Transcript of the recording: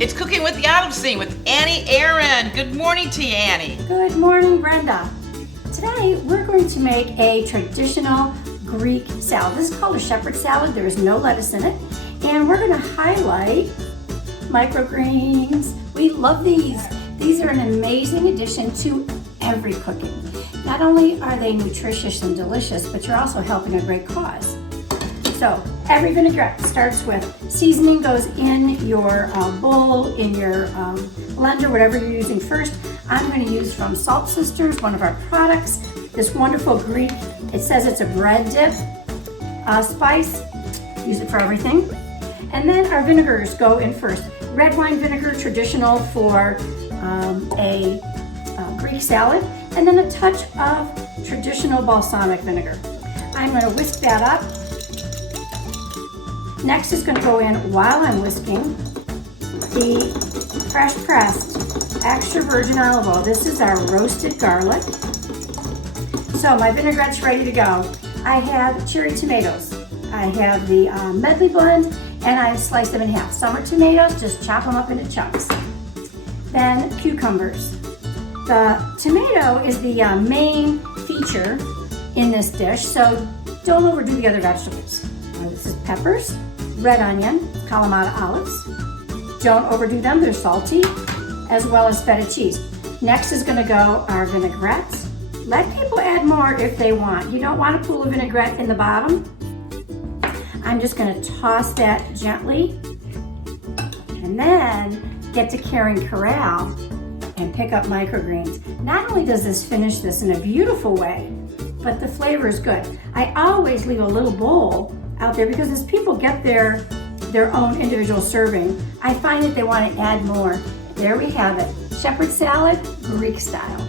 It's Cooking with the Olive Scene with Annie Aaron. Good morning to you, Annie. Good morning, Brenda. Today we're going to make a traditional Greek salad. This is called a shepherd salad. There is no lettuce in it. And we're going to highlight microgreens. We love these. These are an amazing addition to every cooking. Not only are they nutritious and delicious, but you're also helping a great cause. So every vinaigrette starts with seasoning goes in your bowl, in your blender, whatever you're using first. I'm going to use from Salt Sisters, one of our products, this wonderful Greek, it says it's a bread dip spice. Use it for everything. And then our vinegars go in first. Red wine vinegar, traditional for a Greek salad, and then a touch of traditional balsamic vinegar. I'm going to whisk that up. Next is going to go in, while I'm whisking, the fresh pressed extra virgin olive oil. This is our roasted garlic. So my vinaigrette's ready to go. I have cherry tomatoes. I have the medley blend, and I've sliced them in half. Some are tomatoes, just chop them up into chunks. Then cucumbers. The tomato is the main feature in this dish, so don't overdo the other vegetables. This is peppers, red onion, Kalamata olives. Don't overdo them, they're salty, as well as feta cheese. Next is going to go our vinaigrettes. Let people add more if they want. You don't want a pool of vinaigrette in the bottom. I'm just going to toss that gently, and then get to Caring Corral and pick up microgreens. Not only does this finish this in a beautiful way, but the flavor is good. I always leave a little bowl out there because as people get their own individual serving, I find that they want to add more. There we have it, shepherd salad, Greek style.